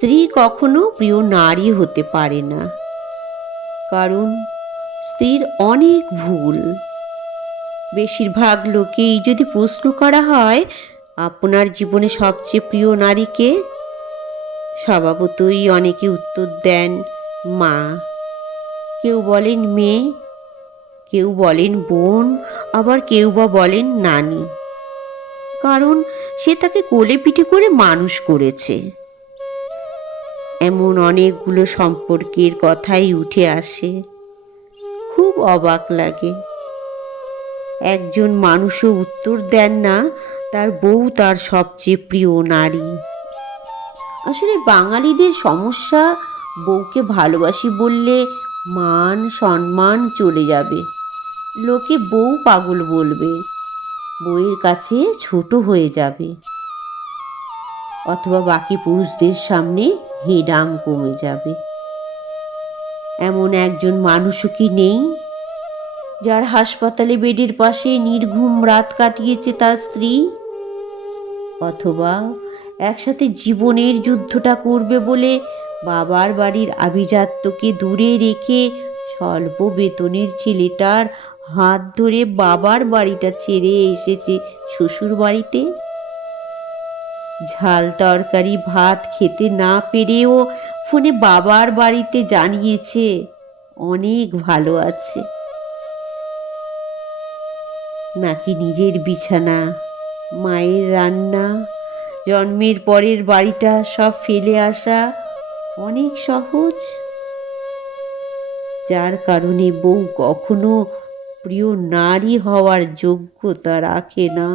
স্ত্রী কখনো প্রিয় নারী হতে পারে না, কারণ স্ত্রীর অনেক ভুল। বেশিরভাগ লোকেই যদি প্রশ্ন করা হয় আপনার জীবনে সবচেয়ে প্রিয় নারীকে, স্বভাবতই অনেকে উত্তর দেন মা, কেউ বলেন মেয়ে, কেউ বলেন বোন, আবার কেউ বা বলেন নানি, কারণ সে তাকে কোলে পিঠে করে মানুষ করেছে। এমন অনেকগুলো সম্পর্কের কথাই উঠে আসে। খুব অবাক লাগে, একজন মানুষও উত্তর দেন না তার বউ তার সবচেয়ে প্রিয় নারী। আসলে বাঙালিদের সমস্যা, বউকে ভালোবাসি বললে মান সম্মান চলে যাবে, লোকে বউ পাগল বলবে, বউয়ের কাছে ছোট হয়ে যাবে, অথবা বাকি পুরুষদের সামনে হেডাম কমে যাবে। এমন একজন মানুষও কি নেই যার হাসপাতালে বেডের পাশে নির্ঘুম রাত কাটিয়েছে তার স্ত্রী, অথবা একসাথে জীবনের যুদ্ধটা করবে বলে বাবার বাড়ির আভিজাত্যকে দূরে রেখে স্বল্প বেতনের ছেলেটার হাত ধরে বাবার বাড়িটা ছেড়ে এসেছে শ্বশুর বাড়িতে। ঝাল তরকারি ভাত খেতে না পেরেও ফোনে বাবার বাড়িতে জানিয়েছে অনেক ভালো আছে। নাকি নিজের বিছানা, মায়ের রান্না, জন্মের পরের বাড়িটা সব ফেলে আসা অনেক সহজ, যার কারণে বউ কখনো প্রিয় নারী হওয়ার যোগ্যতা রাখে না।